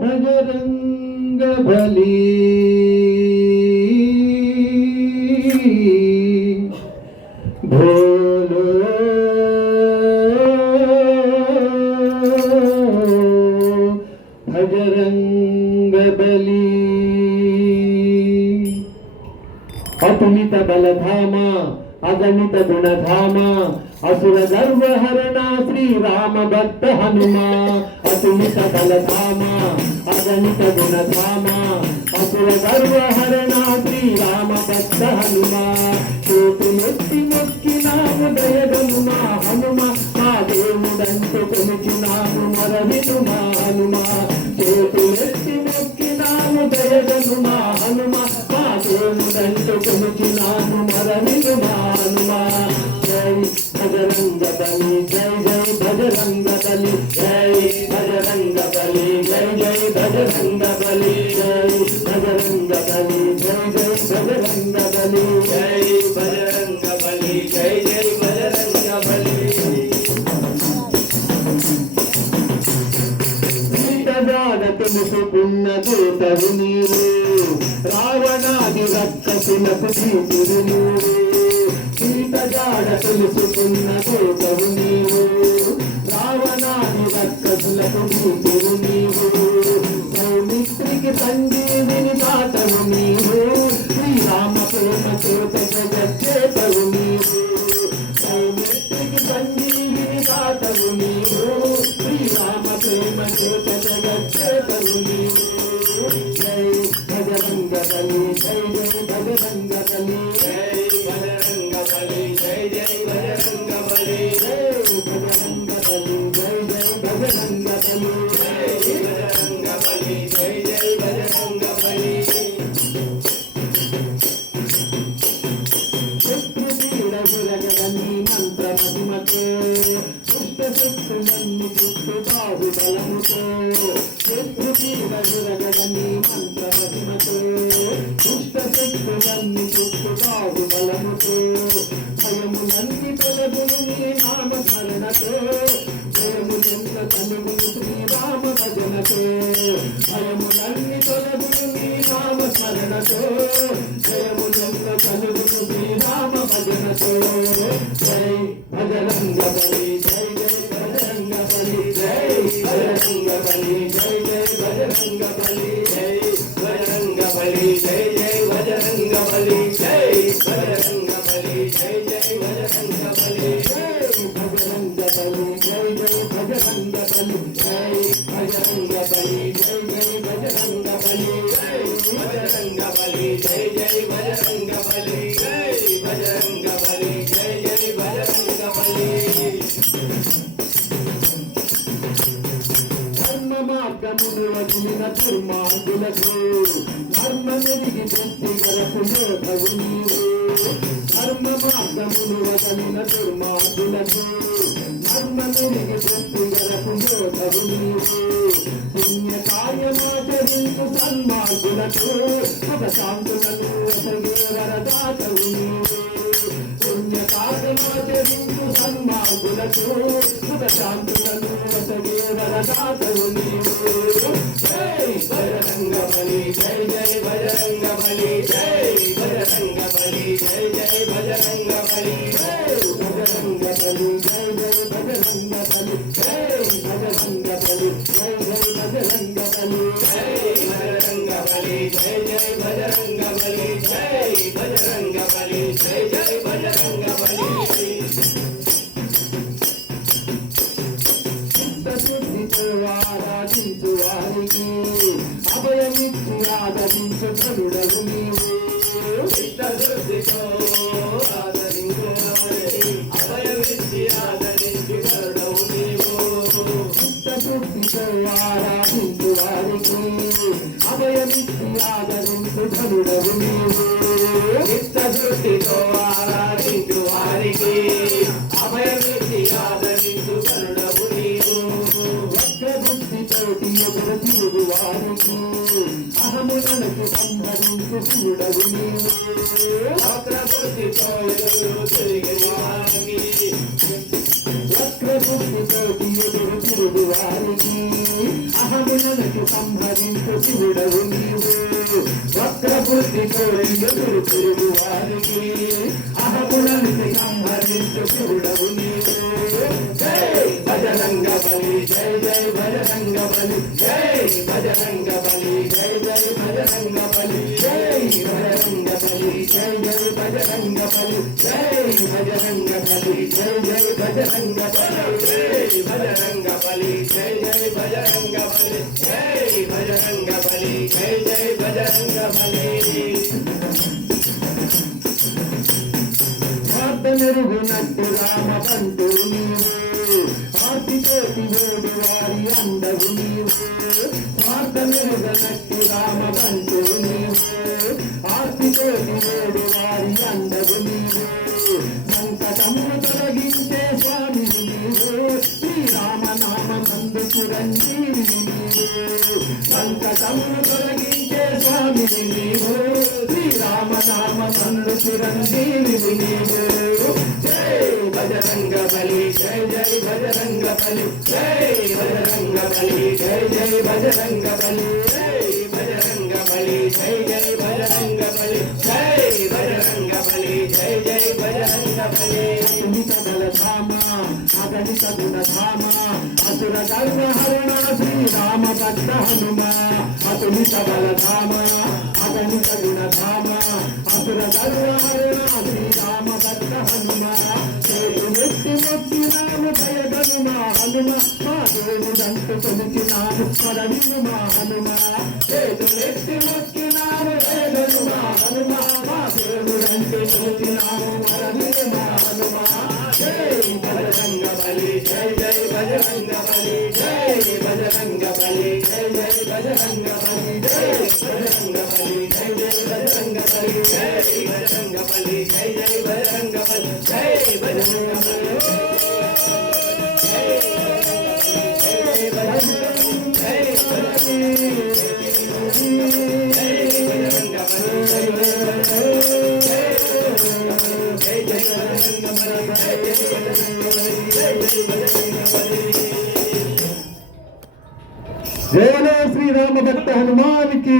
భజరంగ బలి భోలో భజరంగ బలి అతులిత బలధామ అగణిత గుణధామ असुर गर्व हरणा श्री राम भक्त हनुमा अतुलित बलधामा अगणित गुणधामा असुर गर्व हरणा श्री राम भक्त हनुमा చేతులెత్తి మొక్కినాము దయగనుమా హనుమ మా దేవుడంటూ కొలిచినాము మరవినుమా హనుమ చేతులెత్తి మొక్కినాము దయగనుమా హనుమ మా దేవుడంటూ కొలిచినాము మరవినుమా హనుమ జై భజరంగ బలి జై జై భజరంగ బలి జై భజరంగ బలి జై జై భజరంగ బలి జై భజరంగ బలి జై జై భజరంగ బలి జై భజరంగ బలి జై జై భజరంగ బలి సీతదాన తెలుసుకున్న దూతరు నీవు రావణాది రక్కసులకు తీసిరు నీవు సీతజాడ తెలుసుకున్న దూతరు నీవు రావణాది రక్కసులకు తీసిరు నీవు సౌమిత్రికి సంజీవిని దాతవు నీవు శ్రీరామ ప్రేమ చేత జగచ్చేతవు నీవు సౌమిత్రికి సంజీవిని దాతవు నీవు శ్రీరామ ప్రేమ చేత జగచ్చేతవు నీవు జై భజరంగ బలి జై జై భజరంగ బలి జై భజరంగ బలి జై జై భజరంగ బలి జై భజరంగ బలి జై జై భజరంగ బలి జై భజరంగ బలి జై జై భజరంగ బలి శత్రుపీడగులగని మంత్ర మహిమతో దుష్ట శత్రులన్ని దుష్టు బాహుబలముతో శత్రుపీడగులగని మంత్ర మహిమతో దుష్ట శత్రులన్ని దుష్టు బాహుబలముతో భయములన్ని తొలగును నీ నామ స్మరణతో జయములెంత కలుగును శ్రీరామ భజనతో భయములన్ని తొలగును నీ నామ స్మరణతో జయములెంత కలుగును శ్రీరామ భజనతో జై భజరంగ బలి జై జై భజరంగ బలి జై భజరంగ బలి జై జై భజరంగ బలి జై భజరంగ బలి జై జై భజరంగ బలి జై భజరంగ బలి జై జై భజరంగ బలి జై భజరంగ బలి జై జై భజరంగ బలి జై భజరంగ బలి జై జై భజరంగ బలి జై భజరంగ బలి జై జై భజరంగ బలి జై భజరంగ బలి జై జై భజరంగ బలి ధర్మ మార్గమును వదిలిన దుర్మార్గులకు ధర్మమెరిగి భక్తి వరకు యోధవు నీవు ధర్మ మార్గమును వదిలిన దుర్మార్గులకు ధర్మమెరిగి భక్తి వరకు యోధవు నీవు పుణ్య కార్యమాచరించు సన్మార్గులకు శుభశాంతులను ఒసగే వరదాతవు నీవు పుణ్య కార్యమాచరించు సన్మార్గులకు శుభశాంతులను ఒసగే వరదాతవు నీవు జై భజరంగ బలి జై జై భజరంగ బలి జై భజరంగ బలి జై జై భజరంగ బలి జై భజరంగ బలి జై జై భజరంగ బలి జై భజరంగ బలి జై జై భజరంగ బలి జై భజరంగ బలి జై జై భజరంగ బలి జై భజరంగ బలి జై జై భజరంగ బలి చిత్తశుద్ధితో ఆరాధించు వారికి అభయమిచ్చి ఆదరించు కరుడవు నీవు చిత్తశుద్ధితో ఆదరించు వారికి అభయమిచ్చి ఆదరించు కరుడవు నీవు చిత్తశుద్ధితో ఆరాధించు వారికి అభయమిచ్చి ఆదరించు కరుడవు నీవు చిత్తశుద్ధితో ఆరాధించు వారికి అభయమిచ్చి ఆదరించు కరుడవు నీవు వక్రబుద్ధితోటి ఎదురు తిరుగు వారికి అహములకు సంహరించు శివుడవు నీవు వక్రబుద్ధితో ఎదురు తిరిగి వారికి వక్రబుద్ధితోటి ఎదురు తిరుగు వారికి అహమునకు సంహరించు శివుడవు నీవు. వక్రబుద్ధితోటి ఎదురు తిరుగు వారికి అహమునకు సంహరించు శివుడవు నీవు. జై బజరంగ బలి జై జై బజరంగ బలి జై బజరంగ బలి జై జై బజరంగ బలి జై బజరంగ బలి జై జై బజరంగ బలి జై బజరంగ బలి జై జై బజరంగ బలి జై బజరంగ బలి జై జై బజరంగ బలి జై బజరంగ బలి జై జై బజరంగ బలి. మెరుగునట్టు రామ బంటు నీవు ఆర్తితోటి వేడు వారి అందవు నీవు. స్వార్థ మెరుగనట్టు రామ బంటు నీవు ఆర్తితోటి వేడు వారి అందవు నీవు. సంకటమును తొలగించే స్వామి నీవు శ్రీరామనామందు చిరంజీవి నీవు. సంకటమును తొలగించే స్వామి నీవు శ్రీరామనామందు చిరంజీవి నీవు. జై బజరంగ బలి జై జై బజరంగ బలి జై బజరంగ బలి జై జై బజరంగ బలి జై బజరంగ బలి జై జై బజరంగ బలి జై బజరంగ బలి జై జై బజరంగ బలి. అతులిత బల ధామ అగణిత గుణ ధామ అసుర గర్వ హరణ శ్రీరామ భక్త హనుమ. అతులిత బల ధామ అగణిత గుణ ధామ అసుర గర్వ హరణ శ్రీరామ భక్త హనుమ. చేతులెత్తి మొక్కినాము దయగను మా హనుమ మా దేవుడంటూ కొలిచినాము పరవిను మా హనుమ. చేతులెత్తి మొక్కినాము దయగను మా హనుమ మా దేవుడంటూ కొలిచినాము పరవిను మా హనుమ. జై బజరంగ బలి జై జై బజరంగ బలి జై బజరంగ బలి జై జై బజరంగ బలి జై బజరంగ బలి జై జై బజరంగ బలి జై బజరంగ బలి జై జై బజరంగ బలి జై బజరంగ బలి జై బజరంగ జయ శ్రీరామ భక్త హనుమానికి.